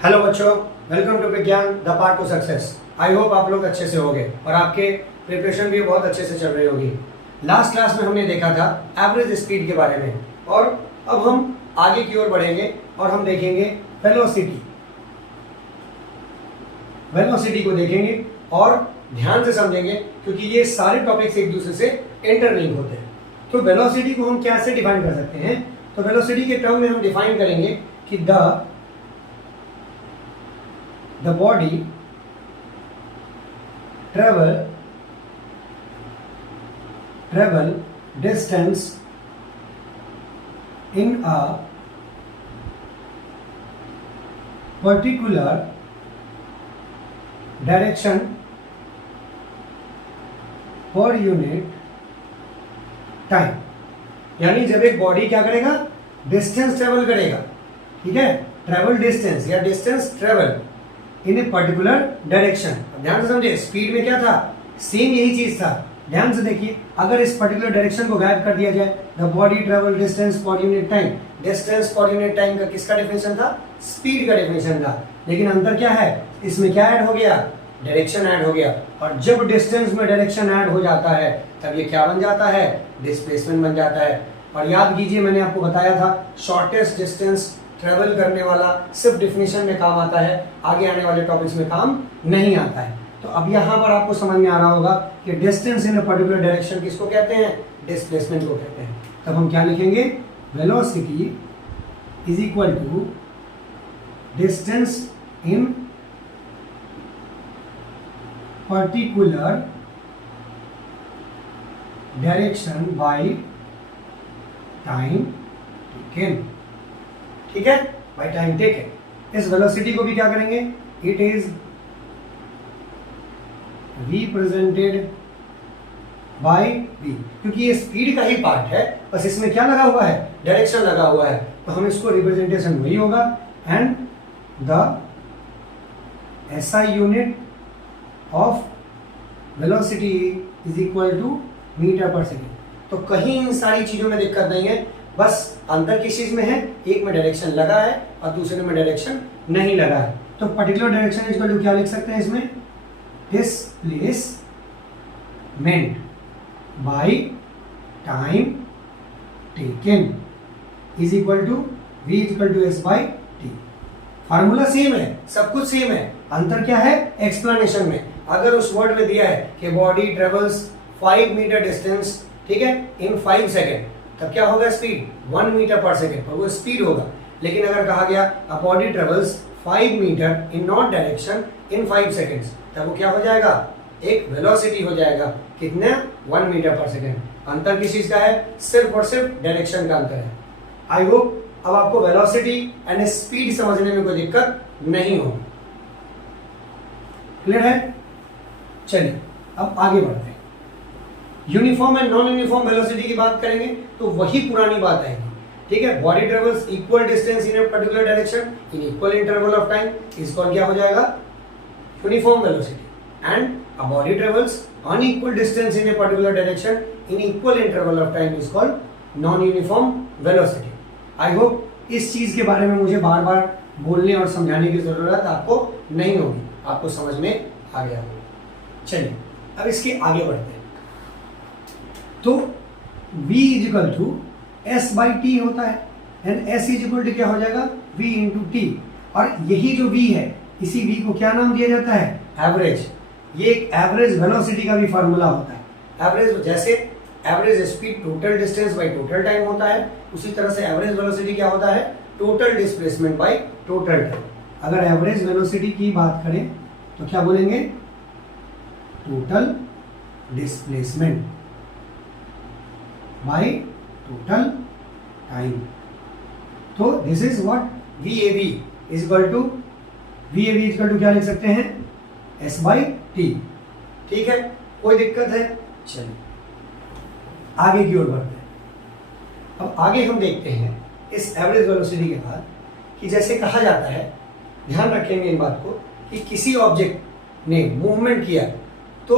Hello बच्चों, welcome to विज्ञान the part two success. I hope आप लोग अच्छे से होंगे और आपके प्रिपरेशन भी बहुत अच्छे से चल रही होगी। लास्ट क्लास में हमने देखा था एवरेज स्पीड के बारे में और अब हम आगे की ओर बढ़ेंगे और हम देखेंगे वेलोसिटी। वेलोसिटी को देखेंगे और ध्यान से समझेंगे क्योंकि ये सारे टॉपिक्स एक दूसरे से इंटरलिंक होते हैं। तो वेलोसिटी को हम कैसे डिफाइन कर सकते हैं? तो वेलोसिटी के टर्म में हम डिफाइन करेंगे कि the body travel distance in a particular direction per unit time। यानी जब एक बॉडी क्या करेगा, डिस्टेंस ट्रेवल करेगा, ठीक है, ट्रेवल डिस्टेंस या distance travel in a particular direction. ध्यान से समझिए, स्पीड में क्या था, सेम यही चीज था। ध्यान से देखिए, अगर इस पर्टिकुलर डायरेक्शन को गायब कर दिया जाए, द बॉडी ट्रेवल डिस्टेंस पर यूनिट टाइम। डिस्टेंस पर यूनिट टाइम का किसका डेफिनेशन था? स्पीड का डेफिनेशन था। लेकिन अंतर क्या है, इसमें क्या ऐड हो गया, डायरेक्शन ऐड हो गया। और जब डिस्टेंस में डायरेक्शन ऐड हो जाता है तब ये क्या बन जाता है, डिस्प्लेसमेंट बन जाता है। और याद कीजिए, मैंने आपको बताया था शॉर्टेस्ट डिस्टेंस ट्रेवल करने वाला सिर्फ डिफिनेशन में काम आता है, आगे आने वाले टॉपिक्स में काम नहीं आता है। तो अब यहाँ पर आपको समझ में आ रहा होगा कि distance in a particular direction किसको कहते हैं, डिस्प्लेसमेंट को कहते हैं। तब हम क्या लिखेंगे, velocity is equal to distance in particular direction by time taken. ठीक है, बाय टाइम टेकन। इस वेलोसिटी को भी क्या करेंगे, it is represented by v, क्योंकि ये स्पीड का ही पार्ट है, बस इसमें क्या लगा हुआ है, डायरेक्शन लगा हुआ है, तो हम इसको रिप्रेजेंटेशन वही होगा। And the SI unit of velocity is equal to metre per second. तो कहीं इन सारी चीजों में दिक्कत नहीं है, बस अंतर किस चीज में है, एक में डायरेक्शन लगा है और दूसरे में डायरेक्शन नहीं लगा है। तो particular direction is equal to क्या लिख सकते हैं इसमें, displacement by time taken is equal to v is equal to s by t। Formula same है, सब कुछ सेम है, अंतर क्या है, एक्सप्लेनेशन में। अगर उस वर्ड में दिया है कि बॉडी ट्रेवल्स 5 मीटर डिस्टेंस, ठीक है, इन 5 सेकेंड, तब क्या होगा, स्पीड 1 मीटर पर सेकेंड, पर वो स्पीड होगा। लेकिन अगर कहा गया a body travels 5 metre in not direction in 5 seconds, तब वो क्या हो जाएगा, एक वेलोसिटी हो जाएगा, कितने, 1 मीटर पर सेकेंड। अंतर किस चीज का है, सिर्फ और सिर्फ डायरेक्शन का अंतर है। आई होप अब आपको वेलोसिटी एंड स्पीड समझने में कोई दिक्कत नहीं होगी। क्लियर है? चलिए अब आगे बढ़ते हैं। Uniform and non uniform velocity की बात करेंगे तो वही पुरानी बात आएगी, ठीक है। Body travels equal distance in a particular direction in equal interval of time, इसको क्या हो जाएगा, uniform velocity. And a body travels unequal distance in a particular direction in equal interval of time is called non uniform velocity. I hope इस चीज के बारे में मुझे बार बार बोलने और समझाने की जरूरत आपको नहीं होगी, आपको समझ में आ गया होगा। चलिए अब इसके आगे बढ़ते हैं। तो v is equal to s by T होता है, and s is equal to क्या हो जाएगा, v इंटू टी। और यही जो v है, इसी v को क्या नाम दिया जाता है, एवरेज। ये एक एवरेज वेलोसिटी का भी फॉर्मूला होता है। एवरेज, जैसे average speed total distance by total time होता है, उसी तरह से एवरेज वेलोसिटी क्या होता है, total displacement by total time. अगर एवरेज वेलोसिटी की बात करें तो क्या बोलेंगे, total displacement by total time. तो this is what VAV is equal to, VAV is equal to क्या लिख सकते हैं, S बाई टी। ठीक है, कोई दिक्कत है? चलिए आगे की ओर बढ़ते हैं। अब आगे हम देखते हैं इस एवरेज वेलोसिटी के बाद कि जैसे कहा जाता है, ध्यान रखेंगे इन बात को, कि किसी ऑब्जेक्ट ने मूवमेंट किया तो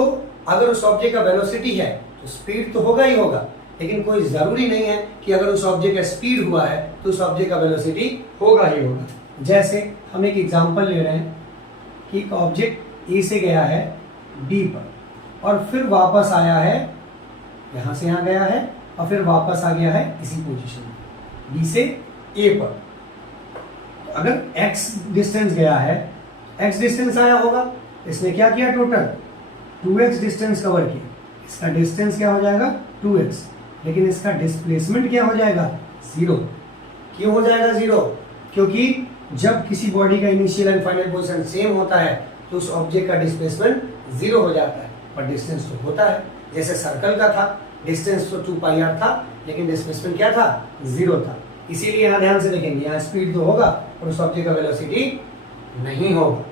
अगर उस ऑब्जेक्ट का वेलोसिटी है तो स्पीड तो होगा ही होगा, लेकिन कोई जरूरी नहीं है कि अगर उस ऑब्जेक्ट का स्पीड हुआ है तो उस ऑब्जेक्ट का वेलोसिटी होगा ही होगा। जैसे हम एक एग्जांपल ले रहे हैं कि एक ऑब्जेक्ट ए से गया है बी पर और फिर वापस आया है, यहाँ से यहाँ गया है और फिर वापस आ गया है इसी पोजीशन में बी से ए पर। तो अगर x डिस्टेंस गया है, x डिस्टेंस आया होगा, इसने क्या किया, टोटल 2x डिस्टेंस कवर किया। इसका डिस्टेंस क्या हो जाएगा 2x, लेकिन इसका डिस्प्लेसमेंट क्या हो जाएगा 0। क्यों हो जाएगा 0? क्योंकि जब किसी बॉडी का initial and final position same होता है तो उस ऑब्जेक्ट का डिस्प्लेसमेंट 0 हो जाता है, पर डिस्टेंस तो होता है। जैसे सर्कल का था, डिस्टेंस तो 2πr था, लेकिन डिस्प्लेसमेंट क्या था 0 था। इसीलिए यहाँ ध्यान से देखेंगे, यहाँ स्पीड तो होगा और उस ऑब्जेक्ट का वेलोसिटी नहीं होगा।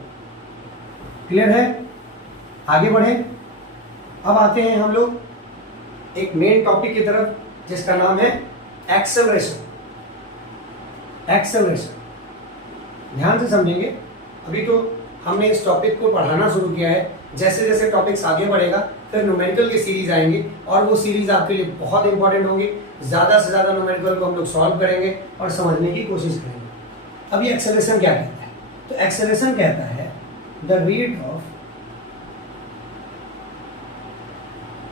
क्लियर है? आगे बढ़े। अब आते हैं हम लोग एक मेन टॉपिक की तरफ, जिसका नाम है एक्सेलरेशन। एक्सेलरेशन ध्यान से समझेंगे। अभी तो हमने इस टॉपिक को पढ़ाना शुरू किया है, जैसे जैसे टॉपिक्स आगे बढ़ेगा फिर न्यूमेरिकल की सीरीज आएंगी और वो सीरीज आपके लिए बहुत इंपॉर्टेंट होगी। ज़्यादा से ज़्यादा न्यूमेरिकल को हम लोग सॉल्व करेंगे और समझने की कोशिश करेंगे। अब ये एक्सेलरेशन क्या कहता है? तो एक्सेलरेशन कहता है the rate of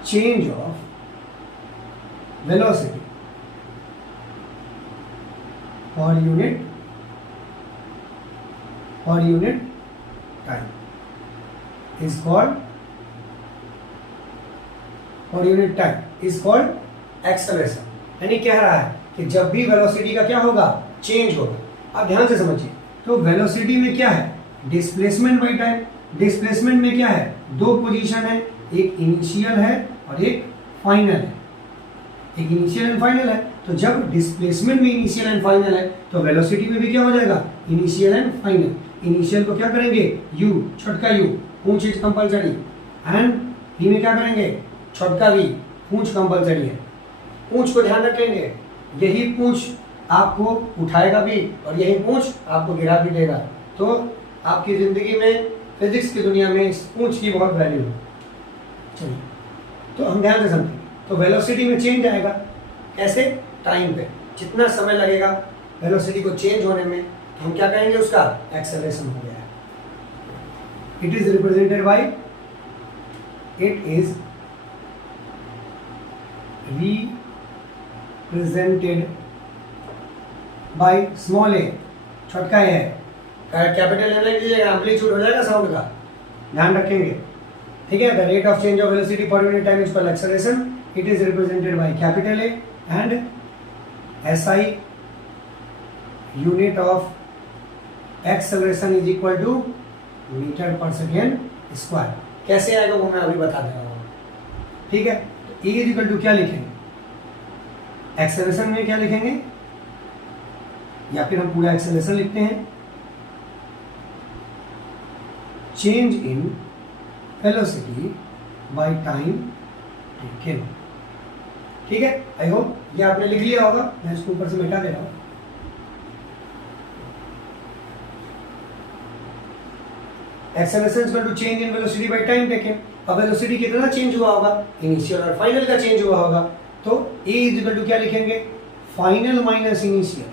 change of velocity per unit time is called acceleration। यानी कह रहा है कि जब भी वेलोसिटी का क्या होगा, चेंज होगा। अब ध्यान से समझिए, तो वेलोसिटी में क्या है, डिस्प्लेसमेंट बाई टाइम। डिस्प्लेसमेंट में क्या है, दो पोजीशन है, एक इनिशियल है और एक फाइनल है। एक इनिशियल एंड फाइनल है, तो जब डिस्प्लेसमेंट में इनिशियल एंड फाइनल है तो वेलोसिटी में भी क्या हो जाएगा, इनिशियल एंड फाइनल। इनिशियल को क्या करेंगे, u, छोटका u, Poonch is compulsory, and v में क्या करेंगे, छोटका v, पूंछ कंपलसरी है। पूंछ को ध्यान रखेंगे, यही पूंछ आपको उठाएगा भी और यही पूंछ आपको गिरा भी देगा। तो आपकी जिंदगी में, फिजिक्स की दुनिया में इस पूंछ की बहुत वैल्यू है। चलिए, तो हम ध्यान से समझेंगे। तो वेलोसिटी में चेंज आएगा, कैसे, टाइम पे जितना समय लगेगा वेलोसिटी को चेंज होने में, तो हम क्या कहेंगे, उसका एक्सेलरेशन हो गया है। It is represented by, it is represented by small A, छोटका ए है, कैपिटल ए लिख लीजिएगा, एम्पलीट्यूड हो जाएगा साउंड का, ध्यान रखेंगे। ठीक है, the rate of change of velocity per unit time is called acceleration. It is represented by capital A and SI, unit of acceleration is equal to metre per second square. कैसे आएगा वो मैं अभी बता दे रहा हूँ। ठीक है, तो E इज इक्वल टू क्या लिखेंगे, एक्सेलरेशन में क्या लिखेंगे, या फिर हम पूरा एक्सेलरेशन लिखते हैं, change in velocity by time taken. ठीक है, आई होप ये आपने लिख लिया होगा, मैं इसको ऊपर से मिटा दे रहा हूं। Acceleration is equal to change in velocity by time taken. अब वेलोसिटी कितना चेंज हुआ होगा, इनिशियल और फाइनल का चेंज हुआ होगा, तो ए इज इक्वल टू क्या लिखेंगे, फाइनल माइनस इनिशियल।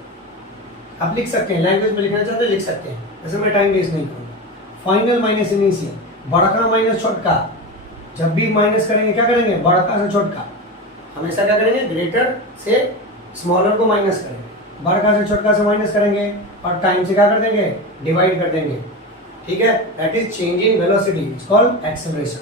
आप लिख सकते हैं, लैंग्वेज में लिखना चाहते हैं लिख सकते हैं, वैसे मैं टाइम वेस्ट नहीं करूंगा। फाइनल माइनस इनिशियल, बड़का माइनस छोटका। जब भी माइनस करेंगे क्या करेंगे, बड़का से छोटका, हमेशा क्या करेंगे, ग्रेटर से स्मॉलर को माइनस करेंगे, बड़का से छोटका से माइनस करेंगे और टाइम से क्या कर देंगे, डिवाइड कर देंगे। ठीक है, that is change in velocity, it's called acceleration.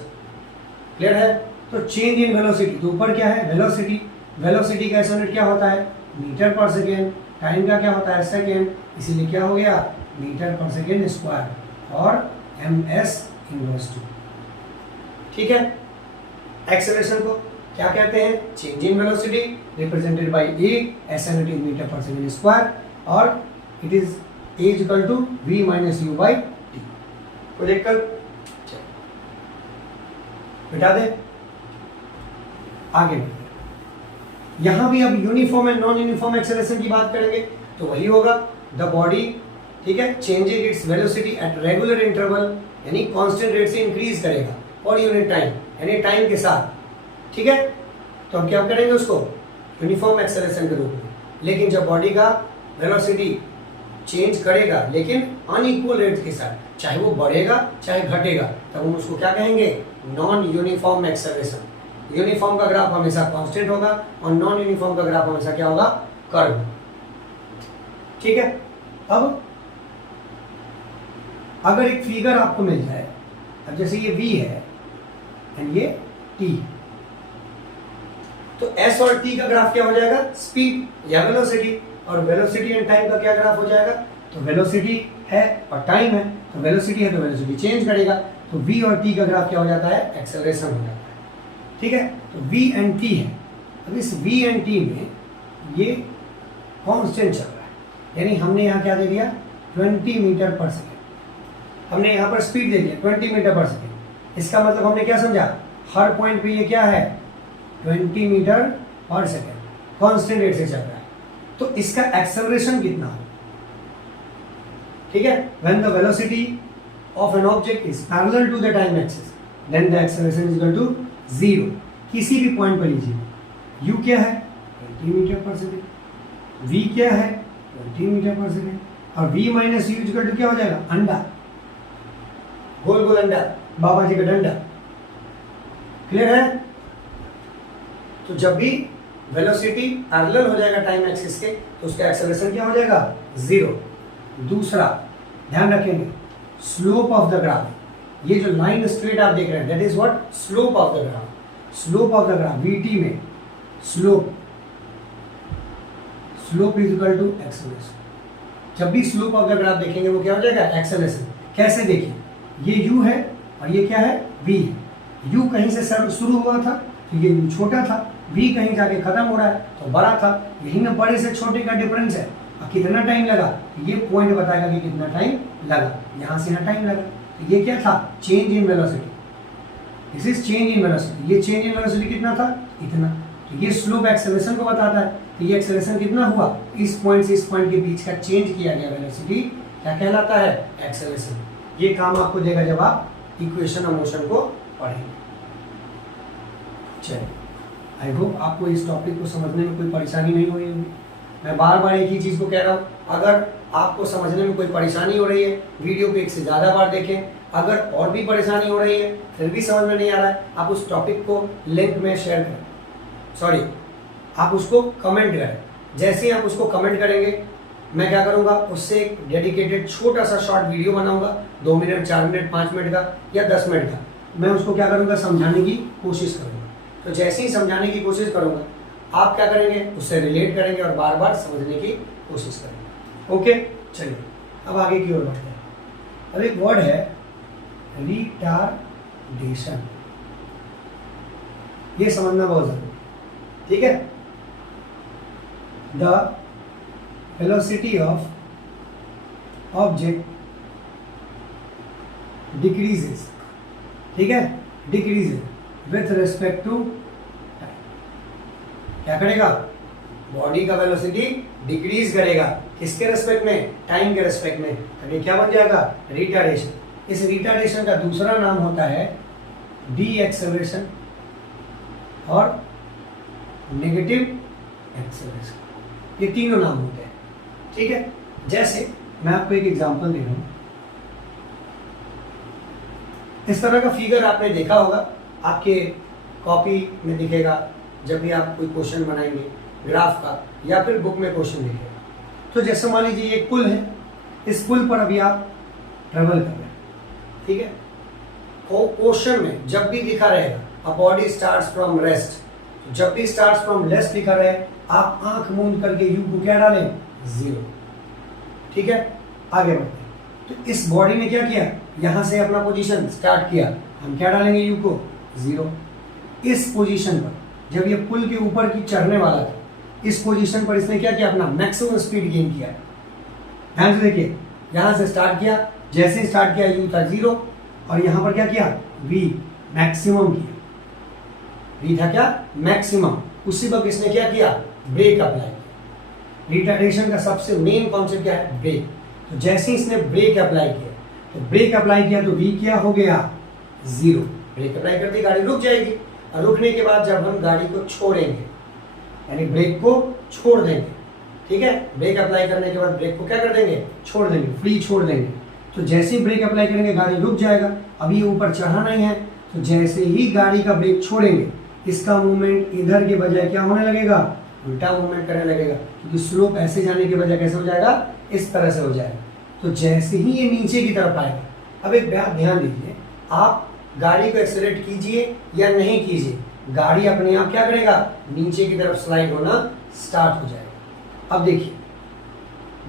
Clear है? तो चेंज इन वेलोसिटी, तो ऊपर क्या है, वेलोसिटी। वेलोसिटी का यूनिट क्या होता है, मीटर पर सेकेंड। टाइम का क्या होता है, सेकेंड, इसीलिए क्या हो गया, मीटर पर सेकेंड स्क्वायर और ms इनवर्स 2। ठीक है, एक्सेलरेशन को क्या कहते हैं, change in velocity represented by a, S N it is metre per second square और it is a is equal to v minus u by t. को देखकर बिठा दे, आगे बढ़ते। यहां भी अब uniform and non uniform acceleration की बात करेंगे, तो वही होगा, द बॉडी, ठीक है, changing its velocity at regular interval, यानी कांस्टेंट रेट से इंक्रीज करेगा और यूनिट टाइम, यानी टाइम के साथ। ठीक है, तो हम क्या करेंगे उसको यूनिफॉर्म एक्सेलरेशन के रूप में। लेकिन जब बॉडी का वेलोसिटी चेंज करेगा लेकिन अनइक्वल रेट के साथ, चाहे वो बढ़ेगा चाहे घटेगा, तब हम उसको क्या कहेंगे, नॉन यूनिफॉर्म एक्सेलरेशन। यूनिफॉर्म का ग्राफ हमेशा कांस्टेंट होगा और नॉन यूनिफॉर्म का ग्राफ हमेशा क्या होगा, कर्व। ठीक है, अब अगर एक फिगर आपको मिल जाए, अब जैसे ये v है एंड ये t, तो s और t का ग्राफ क्या हो जाएगा, स्पीड या वेलोसिटी, और वेलोसिटी एंड टाइम का क्या ग्राफ हो जाएगा, तो वेलोसिटी है और टाइम है, तो वेलोसिटी है तो वेलोसिटी चेंज करेगा, तो v और t का ग्राफ क्या हो जाता है, एक्सेलरेशन हो जाता है। ठीक है, तो v एंड t है, अब इस v एंड t में ये कांस्टेंट चल रहा है, यानी हमने यहाँ क्या दे दिया, 20 मीटर पर सेकेंड, हमने यहाँ पर स्पीड दे दिया 20 मीटर पर सेकेंड। इसका मतलब हमने क्या समझा, हर पॉइंट पे ये क्या है, 20 metre per second constant rate से चल रहा है, तो इसका एक्सेलरेशन कितना हो, ठीक है, when the velocity of an object is parallel to the time axis then the acceleration is equal to 0। किसी भी पॉइंट पर लीजिए, u क्या है, 20 मीटर पर सेकेंड, v क्या है, 20 मीटर पर सेकेंड, और v minus u equal to क्या हो जाएगा, अंडा, गोल गोल अंडा, बाबा जी का डंडा। क्लियर है, तो जब भी वेलोसिटी पैरेलल हो जाएगा टाइम एक्सिस के, तो उसका एक्सेलरेशन क्या हो जाएगा, 0। दूसरा ध्यान रखेंगे, स्लोप ऑफ द ग्राफ, ये जो लाइन स्ट्रेट आप देख रहे हैं, that is what, slope of the graph. Slope of the graph vt में slope is equal to acceleration. जब भी स्लोप ऑफ द ग्राफ देखेंगे वो क्या हो जाएगा, एक्सेलरेशन। कैसे देखिए, ये u है और ये क्या है, v है। u कहीं से शुरू हुआ था तो ये u छोटा था, v कहीं जाके खत्म हो रहा है तो बड़ा था, यही ना बड़े से छोटे का डिफरेंस है। और कितना टाइम लगा, ये पॉइंट बताएगा कि कितना टाइम लगा, यहाँ से यहाँ टाइम लगा, तो ये क्या था, change in velocity, this is change in velocity. ये चेंज इन वेलोसिटी कितना था, इतना, तो ये स्लोप एक्सेलरेशन को बताता है, तो ये एक्सेलरेशन कितना हुआ, इस पॉइंट से इस पॉइंट के बीच का चेंज किया गया वेलोसिटी क्या कहलाता है, एक्सेलरेशन। ये काम आपको देगा जब आप इक्वेशन ऑफ मोशन को पढ़ेंगे। चलिए, आई होप आपको इस टॉपिक को समझने में कोई परेशानी नहीं हो रही होगी। मैं बार बार एक ही चीज़ को कह रहा हूँ, अगर आपको समझने में कोई परेशानी हो रही है, वीडियो को एक से ज़्यादा बार देखें। अगर और भी परेशानी हो रही है, फिर भी समझ में नहीं आ रहा है, आप उस टॉपिक को लिंक में शेयर करें, सॉरी आप उसको कमेंट करें। जैसे ही आप उसको कमेंट करेंगे, मैं क्या करूँगा, उससे एक डेडिकेटेड छोटा सा शॉर्ट वीडियो बनाऊँगा, 2 मिनट 4 मिनट 5 मिनट का या 10 मिनट का। मैं उसको क्या करूँगा, समझाने की कोशिश करूँगा। तो जैसे ही समझाने की कोशिश करूँगा, आप क्या करेंगे, उससे रिलेट करेंगे और बार बार समझने की कोशिश करेंगे। ओके, चलिए अब आगे की ओर बढ़ते हैं। अब एक वर्ड है रिटार्डेशन, ये समझना बहुत जरूरी, ठीक है। The velocity of object decreases, ठीक है, decreases with respect to time. क्या करेगा, बॉडी का वेलोसिटी डिक्रीज करेगा, किसके रेस्पेक्ट में, टाइम के रेस्पेक्ट में, तो ये क्या बन जाएगा, रिटार्डेशन। इस रिटार्डेशन का दूसरा नाम होता है डी एक्सेलरेशन और नेगेटिव एक्सेलरेशन, ये तीनों नाम होते हैं, ठीक है। जैसे मैं आपको एक एग्जांपल दे रहा हूं, इस तरह का फिगर आपने देखा होगा, आपके कॉपी में दिखेगा जब भी आप कोई क्वेश्चन बनाएंगे ग्राफ का, या फिर बुक में क्वेश्चन दिखेगा। तो जैसे मान लीजिए ये पुल है, इस पुल पर अभी आप ट्रेवल कर रहे हैं, ठीक है। क्वेश्चन में जब भी दिखा रहेगा a body starts from rest, जब भी स्टार्ट्स फ्रॉम रेस्ट लिखा रहे, आप आंख मूंद करके यू को क्या डालें, 0, ठीक है। आगे बढ़ते हैं, तो इस बॉडी ने क्या किया, यहां से अपना पोजीशन स्टार्ट किया, हम क्या डालेंगे, यू को 0। इस पोजीशन पर जब ये पुल के ऊपर की चढ़ने वाला था, इस पोजीशन पर इसने क्या किया, अपना मैक्सिमम स्पीड गेन किया। ध्यान से देखिए, यहां से स्टार्ट किया, जैसे ही स्टार्ट किया यू था 0, और यहां पर क्या किया, v मैक्सिमम किया, v था क्या, मैक्सिमम। उसी वक्त इसने क्या किया, ब्रेक अप्लाई किया। रिटार्डेशन का सबसे मेन कॉन्सेप्ट क्या है, ब्रेक। तो जैसे ही इसने ब्रेक अप्लाई किया, तो ब्रेक अप्लाई किया तो v क्या हो गया, 0। ब्रेक अप्लाई करते गाड़ी रुक जाएगी, और रुकने के बाद जब हम गाड़ी को छोड़ेंगे, यानी ब्रेक को छोड़ देंगे, ठीक है, ब्रेक अप्लाई करने के बाद ब्रेक को क्या कर देंगे, छोड़ देंगे, फ्री छोड़ देंगे। तो जैसे ही ब्रेक अप्लाई करेंगे गाड़ी रुक जाएगा, अभी ये ऊपर चढ़ा नहीं है, तो जैसे ही गाड़ी का ब्रेक छोड़ेंगे इसका मूवमेंट इधर के बजाय क्या होने लगेगा, उल्टा मूवमेंट करने लगेगा, क्योंकि स्लोप ऐसे जाने के बजाय कैसे हो जाएगा, इस तरह से हो जाएगा। तो जैसे ही ये नीचे की तरफ आएगा, अब एक बात ध्यान दीजिए, आप गाड़ी को एक्सेलरेट कीजिए या नहीं कीजिए, गाड़ी अपने आप क्या करेगा, नीचे की तरफ स्लाइड होना स्टार्ट हो जाएगा। अब देखिए,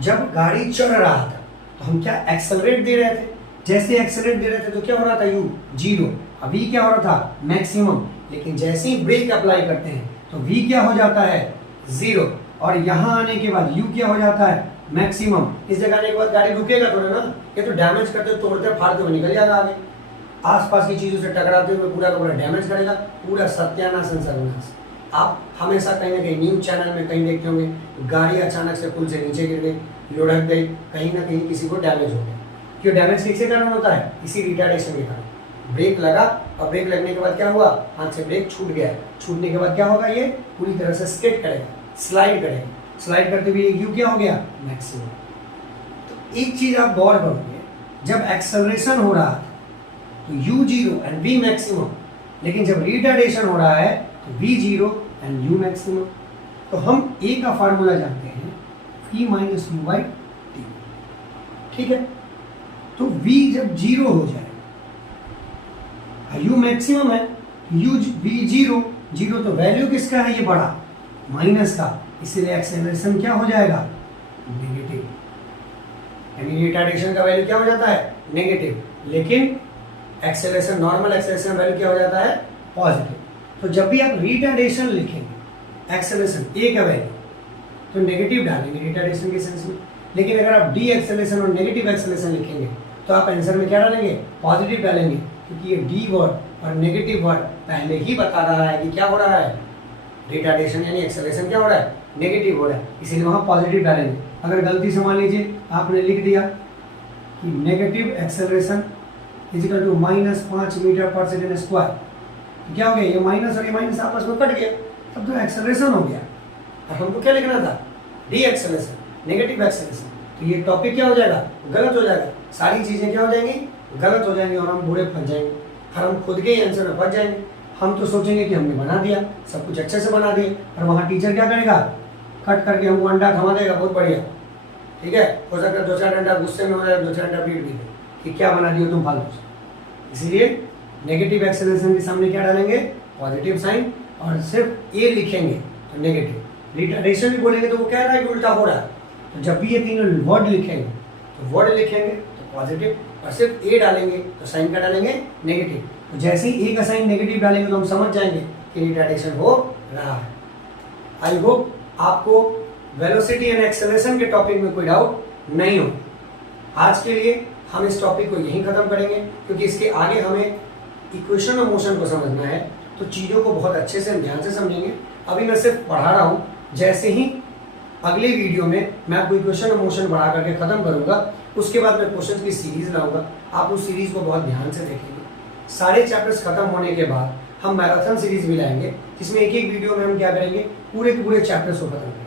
जब गाड़ी चढ़ रहा था तो हम क्या एक्सेलरेट दे रहे थे, जैसे एक्सेलरेट दे रहे थे तो क्या हो रहा था, यू 0, अभी क्या हो रहा था, मैक्सिमम। लेकिन जैसे ही ब्रेक अप्लाई करते हैं तो v क्या हो जाता है, 0, और यहाँ आने के बाद u क्या हो जाता है, मैक्सिमम। इस जगह आने के बाद गाड़ी रुकेगा थोड़ा ना, ये तो डैमेज करते तोड़ते फाड़ते हुए निकल जाएगा आगे, आसपास की चीजों से टकराते हुए पूरा का पूरा डैमेज करेगा, पूरा सत्यानाश सर्वनाश। आप हमेशा कहीं ना कहीं न्यूज चैनल में कहीं देखते होंगे, गाड़ी अचानक से पुल से नीचे गिर गई, लुढ़क गई, कहीं ना कहीं किसी को डैमेज हो गया। क्यों डैमेज किसके कारण होता है, इसी रिटार्डेशन के कारण। ब्रेक लगा और ब्रेक लगने के बाद क्या हुआ, हाथ से ब्रेक छूट गया, छूटने के बाद क्या होगा, ये पूरी तरह से स्केट करेगा, स्लाइड करेगा, स्लाइड करते हुए यू क्या हो गया, मैक्सिमम। तो एक चीज आप गौर करोगे, जब एक्सेलरेशन हो रहा है तो u0 एंड v मैक्सिमम, लेकिन जब रिटार्डेशन हो रहा है तो v0 एंड u मैक्सिमम। तो हम a का फार्मूला जानते हैं, v minus u by t, ठीक है। तो v जब 0 हो जाए, u मैक्सिमम है, u v0, 0 तो वैल्यू किसका है, ये बड़ा, माइनस का, इसलिए एक्सेलरेशन क्या हो जाएगा, नेगेटिव, यानी रिटार्डेशन का वैल्यू क्या हो जाता है, नेगेटिव। लेकिन एक्सेलरेशन, नॉर्मल एक्सेलरेशन वैल्यू क्या हो जाता है, पॉजिटिव। तो जब भी आप रिटार्डेशन लिखेंगे, एक्सेलरेशन ए का वैल्यू, तो नेगेटिव डालेंगे रिटार्डेशन के सेंस में। लेकिन अगर आप डी एक्सेलरेशन और नेगेटिव एक्सेलरेशन लिखेंगे तो आप आंसर में क्या डालेंगे, पॉजिटिव डालेंगे, क्योंकि ये डी वर्ड और नेगेटिव वर्ड पहले ही बता रहा है कि क्या हो रहा है, रिटार्डेशन यानी एक्सेलरेशन क्या हो रहा है, नेगेटिव हो रहा है, इसीलिए वहाँ पॉजिटिव डालेंगे। अगर गलती से मान लीजिए आपने लिख दिया कि negative acceleration is equal to -5 metre per second square, तो क्या हो गया, ये माइनस और ये माइनस आपस में कट गया, तब तो एक्सेलरेशन हो गया। और हमको क्या लिखना था, डी एक्सेलरेशन, नेगेटिव एक्सेलरेशन। तो ये टॉपिक क्या हो जाएगा, गलत हो जाएगा, सारी चीजें क्या हो जाएंगी, गलत हो जाएंगी, और हम बुरे फंस जाएंगे, और हम खुद के ही आंसर में फंस जाएंगे। हम तो सोचेंगे कि हमने बना दिया, सब कुछ अच्छे से बना दिए, और वहाँ टीचर क्या करेगा, कट करके हमको अंडा थमा देगा, बहुत बढ़िया, ठीक है। हो सकता है 2-4 घंटा गुस्से में हो जाए, 2-4 घंटा पीट भी दे कि क्या बना दियो तुम फालतू से। इसलिए नेगेटिव एक्सेलरेशन के सामने क्या डालेंगे, पॉजिटिव साइन, और सिर्फ ए लिखेंगे तो नेगेटिव। रिटार्डेशन भी बोलेंगे तो वो कह रहा है कि उल्टा हो रहा है, तो जब भी ये तीनों वर्ड लिखेंगे तो वर्ड लिखेंगे तो पॉजिटिव, और सिर्फ ए डालेंगे तो साइन का डालेंगे नेगेटिव। तो जैसे ही ए का साइन नेगेटिव डालेंगे तो हम समझ जाएंगे कि रिटार्डेशन हो रहा है। आई होप आपको वेलोसिटी एंड एक्सेलरेशन के टॉपिक में कोई डाउट नहीं हो। आज के लिए हम इस टॉपिक को यहीं खत्म करेंगे, क्योंकि इसके आगे हमें इक्वेशन ऑफ मोशन को समझना है, तो चीज़ों को बहुत अच्छे से ध्यान से समझेंगे। अभी मैं सिर्फ पढ़ा रहा हूँ, जैसे ही अगले वीडियो में मैं आपको इक्वेशन ऑफ मोशन बढ़ा करके खत्म करूंगा, उसके बाद मैं क्वेश्चंस की सीरीज लाऊंगा, आप उस सीरीज को बहुत ध्यान से देखेंगे। सारे चैप्टर्स खत्म होने के बाद हम मैराथन सीरीज भी लाएंगे, जिसमें एक एक वीडियो में हम क्या करेंगे, पूरे के पूरे चैप्टर्स को खत्म करेंगे।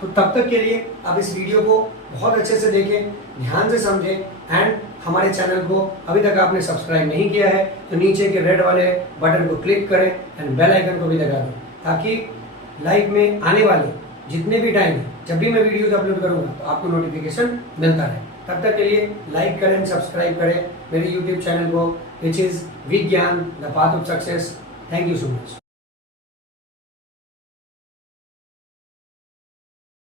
तो तब तक के लिए आप इस वीडियो को बहुत अच्छे से देखें, ध्यान से समझें, एंड हमारे चैनल को अभी तक आपने सब्सक्राइब नहीं किया है तो नीचे के रेड वाले बटन को क्लिक करें एंड बेल आइकन को भी दबा दें, ताकि लाइफ में आने वाले जितने भी टाइम जब भी मैं वीडियोज अपलोड करूंगा तो आपको नोटिफिकेशन मिलता रहे। तब तक के लिए लाइक करें, सब्सक्राइब करें मेरे यूट्यूब चैनल को, विच इज़ विज्ञान the path of success. Thank you so much.